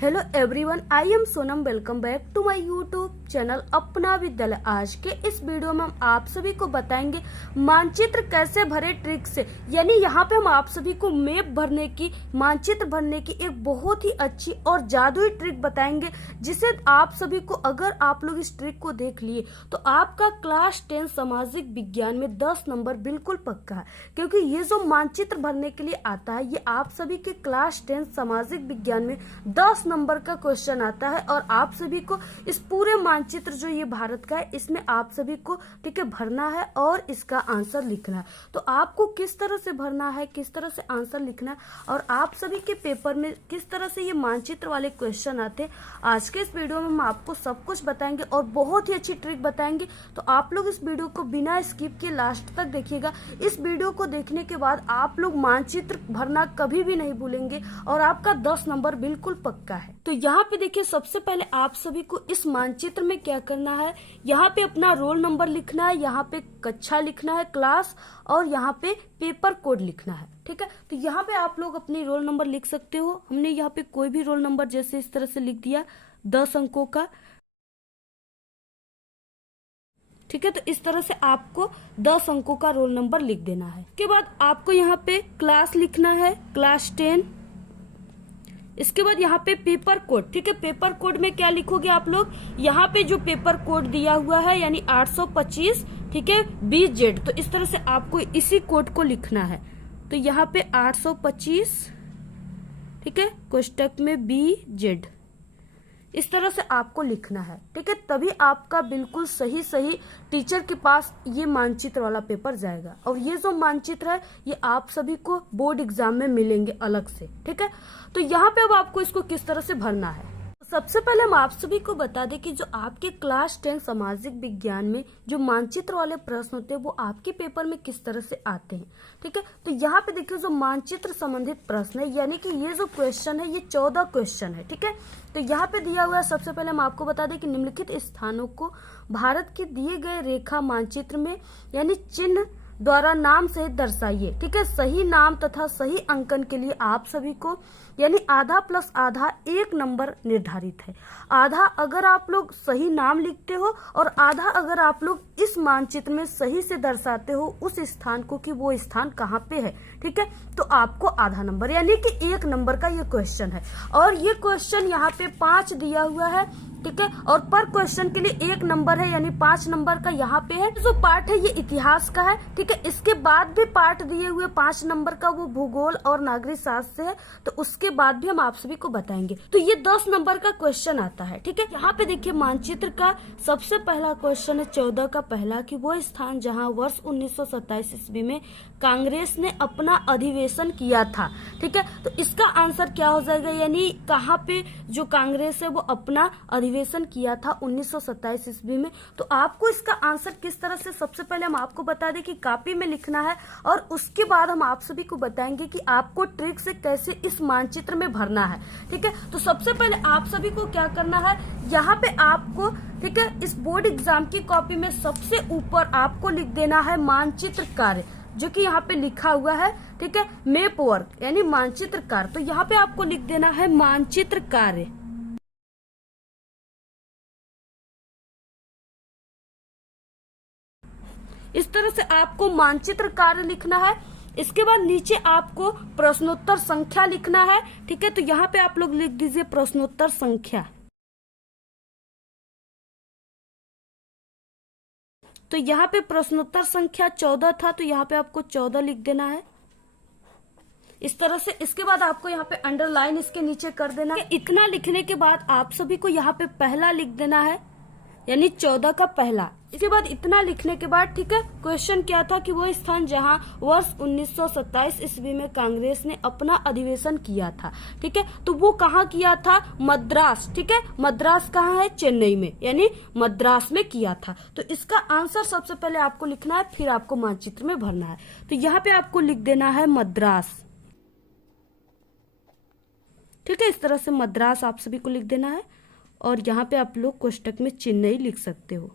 Hello everyone, I am Sonam. Welcome back to my YouTube channel Apna Vidyalaya. आज के इस video में हम आप सभी को बताएंगे मानचित्र कैसे भरे ट्रिक से। यानी यहाँ पे हम आप सभी को मैप भरने की, मानचित्र भरने की एक बहुत ही अच्छी और जादुई ट्रिक बताएंगे, जिसे आप सभी को, अगर आप लोग इस ट्रिक को देख लिए तो आपका क्लास 10 सामाजिक विज्ञान में 10 नंबर बिल्कुल पक्का है। क्योंकि ये जो मानचित्र भरने के लिए आता है, ये आप सभी के क्लास 10 सामाजिक विज्ञान में 10 नंबर का क्वेश्चन आता है। और आप सभी को इस पूरे मानचित्र जो ये भारत का है, इसमें आप सभी को ठीक है भरना है और इसका आंसर लिखना है। तो आपको किस तरह से भरना है, किस तरह से आंसर लिखना है और आप सभी के पेपर में किस तरह से ये मानचित्र वाले क्वेश्चन आते हैं, आज के इस वीडियो में हम आपको सब कुछ बताएंगे और बहुत ही अच्छी ट्रिक बताएंगे। तो आप लोग इस वीडियो को बिना स्किप के लास्ट तक देखिएगा। इस वीडियो को देखने के बाद आप लोग मानचित्र भरना कभी भी नहीं भूलेंगे और आपका 10 नंबर बिल्कुल पक्का है। तो यहाँ पे देखिए, सबसे पहले आप सभी को इस मानचित्र में क्या करना है, यहाँ पे अपना रोल नंबर लिखना है, यहाँ पे कक्षा लिखना है, क्लास, और यहाँ पे पेपर कोड लिखना है। ठीक है, तो यहाँ पे आप लोग अपनी रोल नंबर लिख सकते हो। हमने यहाँ पे कोई भी रोल नंबर जैसे इस तरह से लिख दिया 10 अंकों का। ठीक है, तो इस तरह से आपको 10 अंकों का रोल नंबर लिख देना है। उसके बाद आपको यहाँ पे क्लास लिखना है, क्लास 10। इसके बाद यहाँ पे पेपर कोड। ठीक है, पेपर कोड में क्या लिखोगे आप लोग, यहाँ पे जो पेपर कोड दिया हुआ है यानी 825, ठीक है, BZ। तो इस तरह से आपको इसी कोड को लिखना है। तो यहाँ पे 825, ठीक है, कोष्टक में BZ, इस तरह से आपको लिखना है। ठीक है, तभी आपका बिल्कुल सही सही टीचर के पास ये मानचित्र वाला पेपर जाएगा। और ये जो मानचित्र है, ये आप सभी को बोर्ड एग्जाम में मिलेंगे अलग से। ठीक है, तो यहाँ पे अब आपको इसको किस तरह से भरना है, सबसे पहले हम आप सभी को बता दें कि जो आपके क्लास 10 सामाजिक विज्ञान में जो मानचित्र वाले प्रश्न होते हैं, वो आपके पेपर में किस तरह से आते हैं। ठीक है, तो यहाँ पे देखिए, जो मानचित्र संबंधित प्रश्न है, यानी कि ये जो क्वेश्चन है, ये 14 क्वेश्चन है। ठीक है, तो यहाँ पे दिया हुआ है, सबसे पहले हम आपको बता दें कि निम्नलिखित स्थानों को भारत के दिए गए रेखा मानचित्र में यानी चिन्ह द्वारा नाम सहित दर्शाइए। ठीक है, सही नाम तथा सही अंकन के लिए आप सभी को यानी आधा प्लस आधा 1 नंबर निर्धारित है। आधा अगर आप लोग सही नाम लिखते हो और आधा अगर आप लोग इस मानचित्र में सही से दर्शाते हो उस स्थान को कि वो स्थान कहाँ पे है। ठीक है, तो आपको आधा नंबर यानी कि 1 नंबर का ये क्वेश्चन है। और ये क्वेश्चन यहाँ पे 5 दिया हुआ है। ठीक है, और पर क्वेश्चन के लिए 1 नंबर है यानी 5 नंबर का यहाँ पे है। जो पार्ट है ये इतिहास का है। ठीक है, इसके बाद भी पार्ट दिए हुए 5 नंबर का, वो भूगोल और नागरिक शास्त्र से है। तो उसके बाद भी हम आप सभी को बताएंगे। तो ये 10 नंबर का क्वेश्चन आता है। ठीक है, यहाँ पे देखिए, मानचित्र का सबसे पहला क्वेश्चन है 14 का पहला, कि वो स्थान जहाँ वर्ष 1927 ईस्वी में कांग्रेस ने अपना अधिवेशन किया था। ठीक है, तो इसका आंसर क्या हो जाएगा, यानी कहाँ पे जो कांग्रेस है वो अपना अधिवेशन किया था 1927 ईस्वी में। तो आपको इसका आंसर किस तरह से, सबसे पहले हम आपको बता दें कि कॉपी में लिखना है और उसके बाद हम आप सभी को बताएंगे कि आपको ट्रिक से कैसे इस मानचित्र में भरना है। ठीक है, तो सबसे पहले आप सभी को क्या करना है, यहाँ पे आपको, ठीक है, इस बोर्ड एग्जाम की कॉपी में सबसे ऊपर आपको लिख देना है मानचित्र कार्य, जो कि यहाँ पे लिखा हुआ है। ठीक है, मैप वर्क यानी मानचित्र कार्य। तो यहाँ पे आपको लिख देना है मानचित्र कार्य। इस तरह से आपको मानचित्र कार्य लिखना है। इसके बाद नीचे आपको प्रश्नोत्तर संख्या लिखना है। ठीक है, तो यहाँ पे आप लोग लिख दीजिए प्रश्नोत्तर संख्या। तो यहाँ पे प्रश्नोत्तर संख्या 14 था, तो यहाँ पे आपको 14 लिख देना है इस तरह से। इसके बाद आपको यहाँ पे अंडरलाइन इसके नीचे कर देना है। इतना लिखने के बाद आप सभी को यहाँ पे पहला लिख देना है, यानी 14 का पहला। इसके बाद इतना लिखने के बाद, ठीक है, क्वेश्चन क्या था कि वो स्थान जहां वर्ष 1927 ईस्वी में कांग्रेस ने अपना अधिवेशन किया था। ठीक है, तो वो कहाँ किया था, मद्रास। ठीक है, मद्रास कहाँ है, चेन्नई में, यानी मद्रास में किया था। तो इसका आंसर सबसे पहले आपको लिखना है, फिर आपको मानचित्र में भरना है। तो यहाँ पे आपको लिख देना है मद्रास। ठीक है, इस तरह से मद्रास आप सभी को लिख देना है और यहाँ पे आप लोग कोष्टक में चेन्नई लिख सकते हो।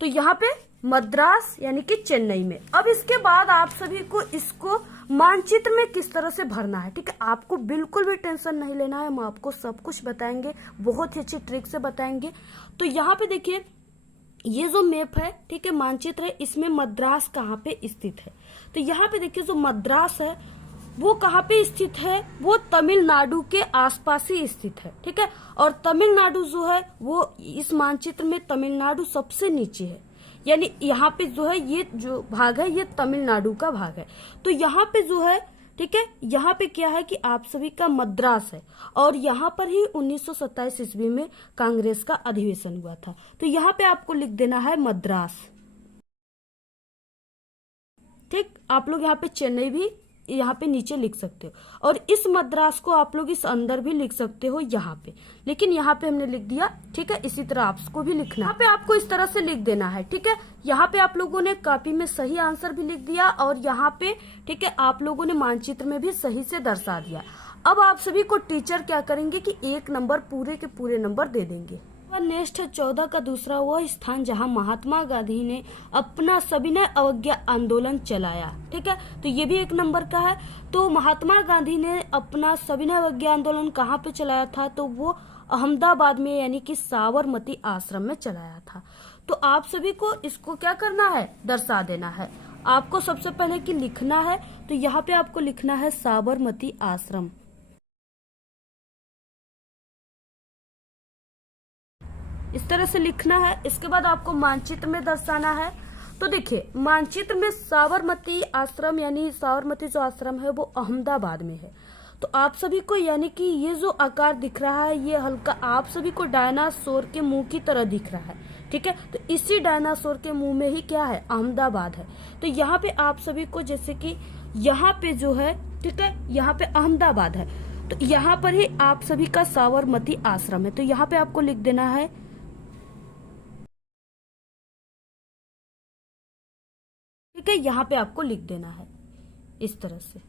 तो यहाँ पे मद्रास यानी कि चेन्नई में। अब इसके बाद आप सभी को इसको मानचित्र में किस तरह से भरना है। ठीक है, आपको बिल्कुल भी टेंशन नहीं लेना है, हम आपको सब कुछ बताएंगे, बहुत ही अच्छी ट्रिक से बताएंगे। तो यहाँ पे देखिए ये जो मैप है, ठीक है, मानचित्र है, इसमें मद्रास कहाँ पे स्थित है। तो यहाँ पे देखिए जो मद्रास है वो कहाँ पे स्थित है, वो तमिलनाडु के आसपास ही स्थित है। ठीक है, और तमिलनाडु जो है वो इस मानचित्र में तमिलनाडु सबसे नीचे है, यानी यहाँ पे जो है ये जो भाग है ये तमिलनाडु का भाग है। तो यहाँ पे जो है, ठीक है, यहाँ पे क्या है कि आप सभी का मद्रास है, और यहाँ पर ही 1927 ईस्वी में कांग्रेस का अधिवेशन हुआ था। तो यहाँ पे आपको लिख देना है मद्रास। ठीक, आप लोग यहाँ पे चेन्नई भी यहाँ पे नीचे लिख सकते हो, और इस मद्रास को आप लोग इस अंदर भी लिख सकते हो यहाँ पे, लेकिन यहाँ पे हमने लिख दिया। ठीक है, इसी तरह आपको भी लिखना है। यहाँ पे आपको इस तरह से लिख देना है। ठीक है, यहाँ पे आप लोगों ने कॉपी में सही आंसर भी लिख दिया, और यहाँ पे ठीक है आप लोगों ने मानचित्र में भी सही से दर्शा दिया। अब आप सभी को टीचर क्या करेंगे कि 1 नंबर पूरे के पूरे नंबर दे देंगे। नेक्स्ट है 14 का दूसरा वह स्थान जहां महात्मा गांधी ने अपना सविनय अवज्ञा आंदोलन चलाया। ठीक है, तो ये भी 1 नंबर का है। तो महात्मा गांधी ने अपना सविनय अवज्ञा आंदोलन कहाँ पे चलाया था, तो वो अहमदाबाद में यानी कि साबरमती आश्रम में चलाया था। तो आप सभी को इसको क्या करना है, दर्शा देना है। आपको सबसे पहले कि लिखना है, तो यहाँ पे आपको लिखना है साबरमती आश्रम, इस तरह से लिखना है। इसके बाद आपको मानचित्र में दर्शाना है। तो देखिए मानचित्र में साबरमती आश्रम यानी साबरमती जो आश्रम है वो अहमदाबाद में है। तो आप सभी को यानी कि ये जो आकार दिख रहा है ये हल्का आप सभी को डायनासोर के मुंह की तरह दिख रहा है। ठीक है, तो इसी डायनासोर के मुंह में ही क्या है, अहमदाबाद है। तो यहाँ पे आप सभी को जैसे कि यहाँ पे जो है, ठीक है, यहाँ पे अहमदाबाद है, तो यहाँ पर ही आप सभी का साबरमती आश्रम है। तो यहाँ पे आपको लिख देना है, ठीक है, यहाँ पे आपको लिख देना है इस तरह से,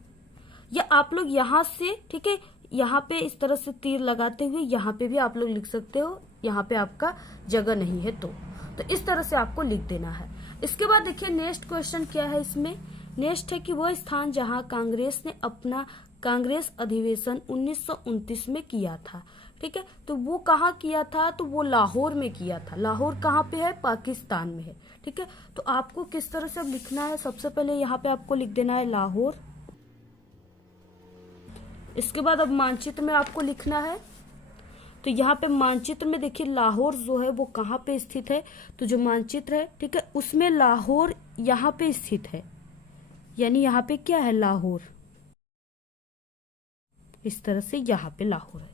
या आप लोग यहाँ से, ठीक है, यहाँ पे इस तरह से तीर लगाते हुए यहाँ पे भी आप लोग लिख सकते हो, यहाँ पे आपका जगह नहीं है तो इस तरह से आपको लिख देना है। इसके बाद देखिए नेक्स्ट क्वेश्चन क्या है, इसमें नेक्स्ट है कि वह स्थान जहाँ कांग्रेस ने अपना कांग्रेस अधिवेशन 1929 में किया था। ठीक है, तो वो कहाँ किया था, तो वो लाहौर में किया था। लाहौर कहाँ पे है, पाकिस्तान में है। ठीक है, तो आपको किस तरह से अब लिखना है, सबसे पहले यहाँ पे आपको लिख देना है लाहौर। इसके बाद अब मानचित्र में आपको लिखना है। तो यहाँ पे मानचित्र में देखिए लाहौर जो है वो कहाँ पे स्थित है, तो जो मानचित्र है, ठीक है, उसमें लाहौर यहाँ पे स्थित है, यानी यहाँ पे क्या है, लाहौर, इस तरह से यहाँ पे लाहौर है।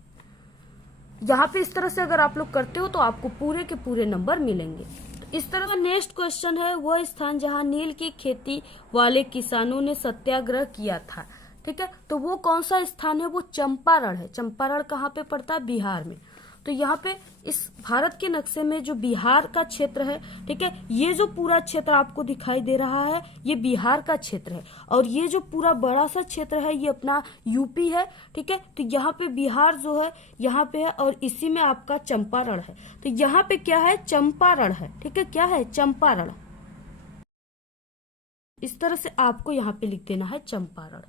यहाँ पे इस तरह से अगर आप लोग करते हो तो आपको पूरे के पूरे नंबर मिलेंगे। तो इस तरह का नेक्स्ट क्वेश्चन है, वह स्थान जहाँ नील की खेती वाले किसानों ने सत्याग्रह किया था। ठीक है, तो वो कौन सा स्थान है, वो चंपारण है। चंपारण कहाँ पे पड़ता है, बिहार में। तो यहाँ पे इस भारत के नक्शे में जो बिहार का क्षेत्र है, ठीक है, ये जो पूरा क्षेत्र आपको दिखाई दे रहा है ये बिहार का क्षेत्र है, और ये जो पूरा बड़ा सा क्षेत्र है ये अपना यूपी है। ठीक है, तो यहाँ पे बिहार जो है यहाँ पे है, और इसी में आपका चंपारण है। तो यहाँ पे क्या है, चंपारण है। ठीक है, क्या है, चंपारण। इस तरह से आपको यहाँ पे लिख देना है चंपारण।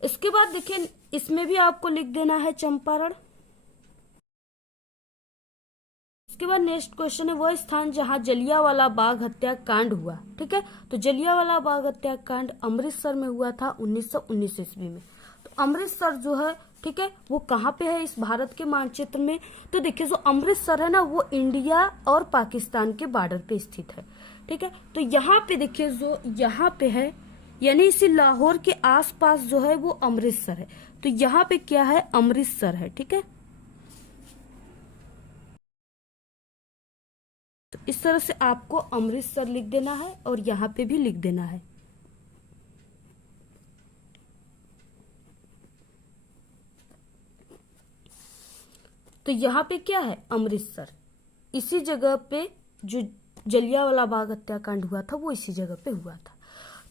इसके बाद देखिए इसमें भी आपको लिख देना है चंपारण। इसके बाद नेक्स्ट क्वेश्चन है, वह स्थान जहां जलियांवाला बाग हत्याकांड हुआ। ठीक है, तो जलियांवाला बाग हत्याकांड अमृतसर में हुआ था 1919 ईस्वी में। तो अमृतसर जो है, ठीक है, वो कहाँ पे है इस भारत के मानचित्र में, तो देखिए जो अमृतसर है ना वो इंडिया और पाकिस्तान के बॉर्डर पे स्थित है। ठीक है, तो यहाँ पे देखिए जो यहाँ पे है यानी इसी लाहौर के आसपास जो है वो अमृतसर है। तो यहाँ पे क्या है, अमृतसर है। ठीक है, तो इस तरह से आपको अमृतसर लिख देना है और यहाँ पे भी लिख देना है। तो यहाँ पे क्या है, अमृतसर। इसी जगह पे जो जलियांवाला बाग हत्याकांड हुआ था वो इसी जगह पे हुआ था।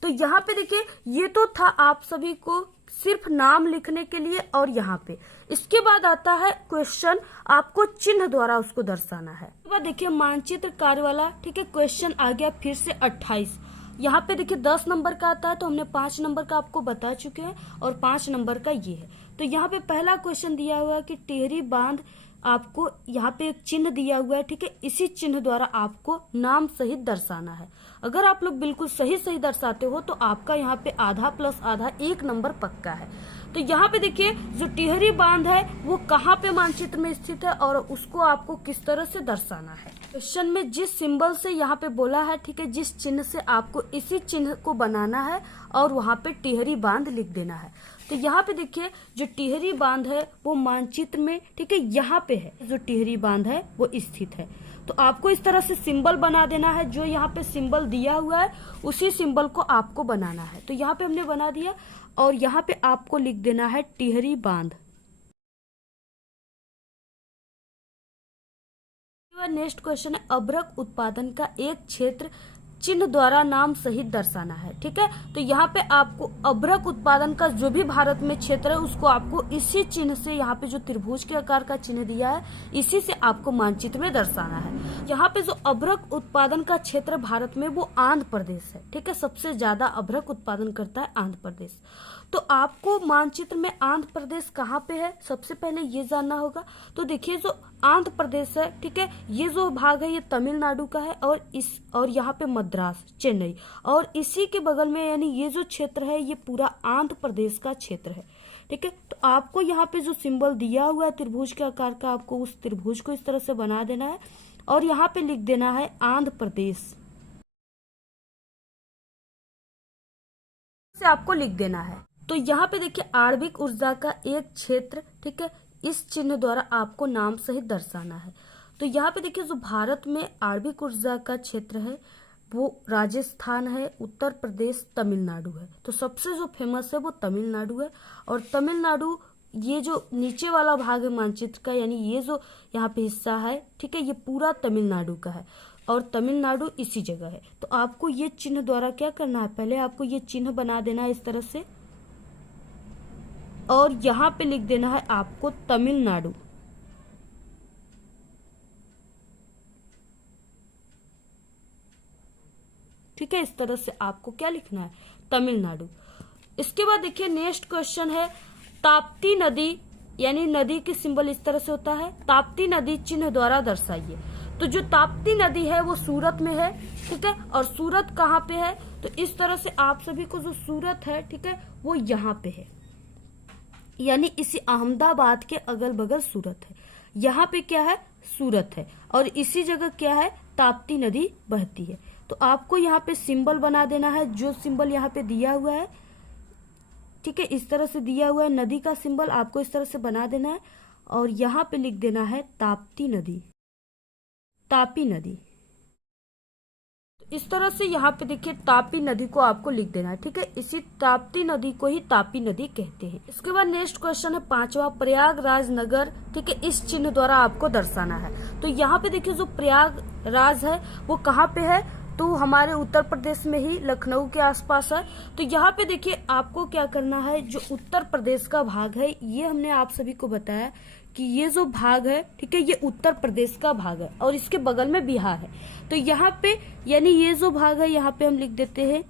तो यहाँ पे देखिए ये तो था आप सभी को सिर्फ नाम लिखने के लिए, और यहाँ पे इसके बाद आता है क्वेश्चन, आपको चिन्ह द्वारा उसको दर्शाना है। इसके बाद देखिए मानचित्र कार्य वाला, ठीक है, क्वेश्चन आ गया फिर से 28। यहाँ पे देखिए 10 नंबर का आता है, तो हमने 5 नंबर का आपको बता चुके हैं और 5 नंबर का ये है। तो यहाँ पे पहला क्वेश्चन दिया हुआ है कि टिहरी बांध, आपको यहाँ पे एक चिन्ह दिया हुआ है, ठीक है। इसी चिन्ह द्वारा आपको नाम सहित दर्शाना है। अगर आप लोग बिल्कुल सही सही दर्शाते हो तो आपका यहाँ पे आधा प्लस आधा 1 नंबर पक्का है। तो यहाँ पे देखिए जो टिहरी बांध है वो कहाँ पे मानचित्र में स्थित है और उसको आपको किस तरह से दर्शाना है। क्वेश्चन में जिस सिंबल से यहाँ पे बोला है, ठीक है, जिस चिन्ह से आपको इसी चिन्ह को बनाना है और वहाँ पे टिहरी बांध लिख देना है। तो यहाँ पे देखिए जो टिहरी बांध है वो मानचित्र में, ठीक है, यहाँ पे है जो टिहरी बांध है वो स्थित है। तो आपको इस तरह से सिंबल बना देना है, जो यहाँ पे सिंबल दिया हुआ है उसी सिंबल को आपको बनाना है। तो यहाँ पे हमने बना दिया और यहाँ पे आपको लिख देना है टिहरी बांध। नेक्स्ट क्वेश्चन है अभ्रक उत्पादन का एक क्षेत्र चिन्ह द्वारा नाम सहित दर्शाना है, ठीक है। तो यहाँ पे आपको अभ्रक उत्पादन का जो भी भारत में क्षेत्र है उसको आपको इसी चिन्ह से, यहाँ पे जो त्रिभुज के आकार का चिन्ह दिया है इसी से आपको मानचित्र में दर्शाना है। यहाँ पे जो अभ्रक उत्पादन का क्षेत्र भारत में वो आंध्र प्रदेश है, ठीक है। सबसे ज्यादा अभ्रक उत्पादन करता है आंध्र प्रदेश। तो आपको मानचित्र में आंध्र प्रदेश कहाँ पे है सबसे पहले ये जानना होगा। तो देखिए जो आंध्र प्रदेश है, ठीक है, ये जो भाग है ये तमिलनाडु का है और यहाँ पे मद्रास, चेन्नई, और इसी के बगल में यानी ये जो क्षेत्र है ये पूरा आंध्र प्रदेश का क्षेत्र है, ठीक है। तो आपको यहाँ पे जो सिंबल दिया हुआ है त्रिभुज के आकार का, आपको उस त्रिभुज को इस तरह से बना देना है और यहाँ पे लिख देना है आंध्र प्रदेश से आपको लिख देना है। तो यहाँ पे देखिए आणविक ऊर्जा का एक क्षेत्र, ठीक है, इस चिन्ह द्वारा आपको नाम सहित दर्शाना है। तो यहाँ पे देखिए जो भारत में आणविक ऊर्जा का क्षेत्र है वो राजस्थान है, उत्तर प्रदेश, तमिलनाडु है। तो सबसे जो फेमस है वो तमिलनाडु है और तमिलनाडु ये जो नीचे वाला भाग है मानचित्र का, यानी ये जो यहाँ पे हिस्सा है, ठीक है, ये पूरा तमिलनाडु का है और तमिलनाडु इसी जगह है। तो आपको ये चिन्ह द्वारा क्या करना है, पहले आपको ये चिन्ह बना देना है इस तरह से और यहाँ पे लिख देना है आपको तमिलनाडु, ठीक है। इस तरह से आपको क्या लिखना है, तमिलनाडु। इसके बाद देखिए नेक्स्ट क्वेश्चन है ताप्ती नदी, यानी नदी की सिंबल इस तरह से होता है, ताप्ती नदी चिन्ह द्वारा दर्शाइए। तो जो ताप्ती नदी है वो सूरत में है, ठीक है, और सूरत कहाँ पे है, तो इस तरह से आप सभी को जो सूरत है, ठीक है, वो यहाँ पे है, यानी इसी अहमदाबाद के अगल बगल सूरत है। यहाँ पे क्या है, सूरत है और इसी जगह क्या है, ताप्ती नदी बहती है। तो आपको यहाँ पे सिंबल बना देना है, जो सिंबल यहाँ पे दिया हुआ है, ठीक है, इस तरह से दिया हुआ है नदी का सिंबल, आपको इस तरह से बना देना है और यहाँ पे लिख देना है ताप्ती नदी, तापी नदी। इस तरह से यहाँ पे देखिए तापी नदी को आपको लिख देना है, ठीक है। इसी ताप्ती नदी को ही तापी नदी कहते हैं। इसके बाद नेक्स्ट क्वेश्चन है पांचवा प्रयागराज नगर, ठीक है, इस चिन्ह द्वारा आपको दर्शाना है। तो यहाँ पे देखिए जो प्रयागराज है वो कहाँ पे है, तो हमारे उत्तर प्रदेश में ही लखनऊ के आसपास है। तो यहाँ पे देखिए आपको क्या करना है, जो उत्तर प्रदेश का भाग है ये हमने आप सभी को बताया कि ये जो भाग है, ठीक है, ये उत्तर प्रदेश का भाग है और इसके बगल में बिहार है। तो यहाँ पे यानी ये जो भाग है यहाँ पे हम लिख देते हैं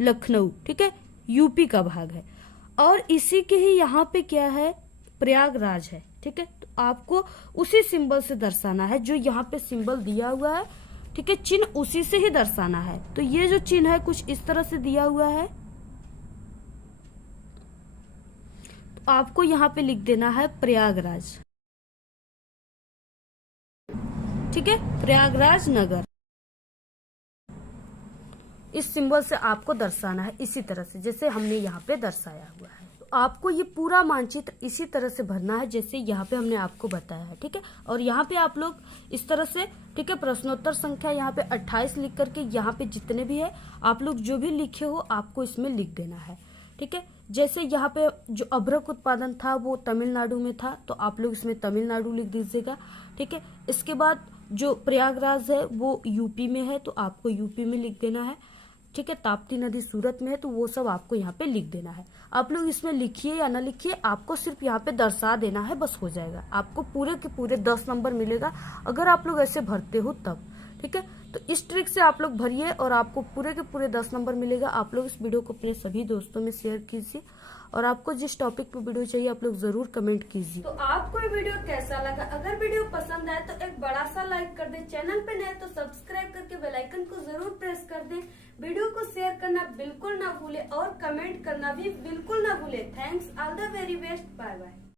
लखनऊ, ठीक है, यूपी का भाग है और इसी के ही यहाँ पे क्या है, प्रयागराज है, ठीक है। तो आपको उसी सिंबल से दर्शाना है, जो यहाँ पे सिंबल दिया हुआ है, ठीक है, चिन्ह उसी से ही दर्शाना है। तो ये जो चिन्ह है कुछ इस तरह से दिया हुआ है, तो आपको यहाँ पे लिख देना है प्रयागराज, ठीक है, प्रयागराज नगर। इस सिंबल से आपको दर्शाना है इसी तरह से जैसे हमने यहाँ पे दर्शाया हुआ है। तो आपको ये पूरा मानचित्र इसी तरह से भरना है जैसे यहाँ पे हमने आपको बताया है, ठीक है। और यहाँ पे आप लोग इस तरह से, ठीक है, प्रश्नोत्तर संख्या यहाँ पे 28 लिख करके यहाँ पे जितने भी है आप लोग जो भी लिखे हो आपको इसमें लिख देना है, ठीक है। जैसे यहाँ पे जो अभ्रक उत्पादन था वो तमिलनाडु में था तो आप लोग इसमें तमिलनाडु लिख दीजिएगा, ठीक है। इसके बाद जो प्रयागराज है वो यूपी में है तो आपको यूपी में लिख देना है, ठीक है। ताप्ती नदी सूरत में है तो वो सब आपको यहाँ पे लिख देना है। आप लोग इसमें लिखिए या ना लिखिए, आपको सिर्फ यहाँ पे दर्शा देना है, बस हो जाएगा। आपको पूरे के पूरे 10 नंबर मिलेगा अगर आप लोग ऐसे भरते हो तब, ठीक है, तो इस ट्रिक से आप लोग भरिए और आपको पूरे के पूरे 10 नंबर मिलेगा। आप लोग इस वीडियो को अपने सभी दोस्तों में शेयर कीजिए और आपको जिस टॉपिक पे वीडियो चाहिए आप लोग जरूर कमेंट कीजिए। तो आपको ये वीडियो कैसा लगा? अगर वीडियो पसंद आए तो एक बड़ा सा लाइक कर दे, चैनल पे नए तो सब्सक्राइब करके बेल आइकन को जरूर प्रेस कर दे, वीडियो को शेयर करना बिल्कुल ना भूले और कमेंट करना भी बिल्कुल ना भूले। Thanks, all the very best, bye bye.